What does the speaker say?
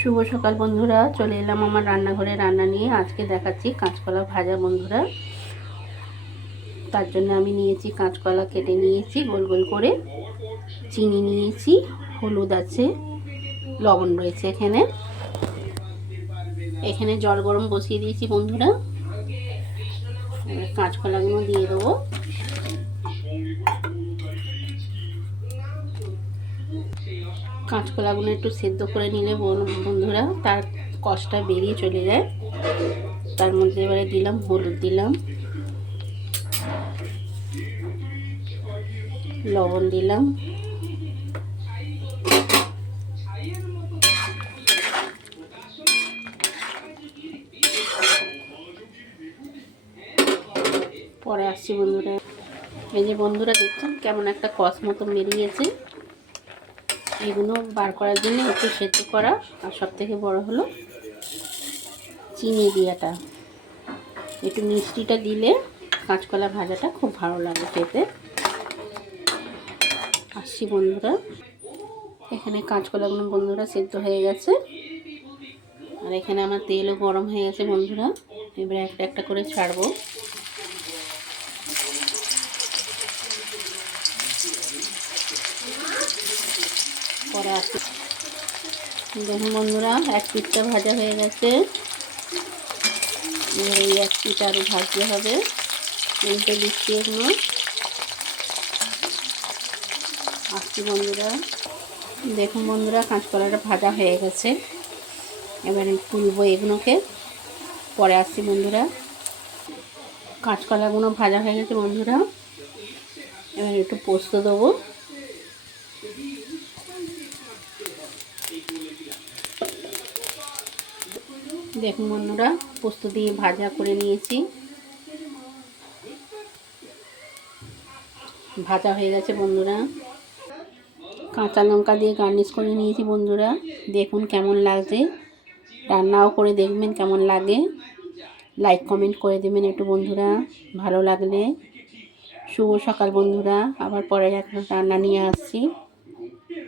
শুভ সকাল বন্ধুরা, চলে এলাম আমার রান্নাঘরে রান্না নিয়ে। আজকে দেখাচ্ছি কাঁচকলা ভাজা বন্ধুরা। তার জন্য আমি নিয়েছি কাঁচকলা, কেটে নিয়েছি গোল গোল করে, চিনি নিয়েছি, হলুদ আছে, লবণ রয়েছে এখানে। এখানে জল গরম বসিয়ে দিয়েছি বন্ধুরা। কাঁচকলাগুলো দিয়ে দেবো। কাঁচকলাগুলো একটু সেদ্ধ করে নিলে বন্ধুরা তার কষটা বেরিয়ে চলে যায়। তার মধ্যে এবারে দিলাম হলুদ, দিলাম লবণ, দিলাম পরে আসছি বন্ধুরা। এই যে বন্ধুরা দেখছেন কেমন একটা কষ মতো বেরিয়েছে। এগুলো বার করার জন্য একটু সেদ্ধ করা, আর সব থেকে বড় হলো চিনি দিয়াটা। একটু মিষ্টিটা দিলে কাঁচকলা ভাজাটা খুব ভালো লাগে খেতে। আসছি বন্ধুরা। এখানে কাঁচকলাগুলো বন্ধুরা সেদ্ধ হয়ে গেছে, আর এখানে আমার তেলও গরম হয়ে গেছে বন্ধুরা। এবারে একটা একটা করে ছাড়বো। পরে আসি। দেখুন বন্ধুরা, এক পিঠটা ভাজা হয়ে গেছে। এবার এই এক পিঠ আরও ভাজতে হবে। উল্টে দিচ্ছি এগুলো। আসছি বন্ধুরা। দেখুন বন্ধুরা, কাঁচকলাটা ভাজা হয়ে গেছে। এবারে তুলবো এগুলোকে। পরে আসছি বন্ধুরা। কাঁচকলাগুলো ভাজা হয়ে গেছে বন্ধুরা। এবার একটু পোস্ত দেবো। দেখুন বন্ধুরা, পোস্ত দিয়ে ভাজা করে নিয়েছি। ভাজা হয়ে গেছে বন্ধুরা। কাঁচা লঙ্কা দিয়ে গার্নিশ করে নিয়েছি বন্ধুরা। দেখুন কেমন লাগছে। রান্নাও করে দেখবেন কেমন লাগে। লাইক কমেন্ট করে দেবেন একটু বন্ধুরা ভালো লাগলে। শুভ সকাল বন্ধুরা, আবার পরে একটা রান্না নিয়ে আসছি।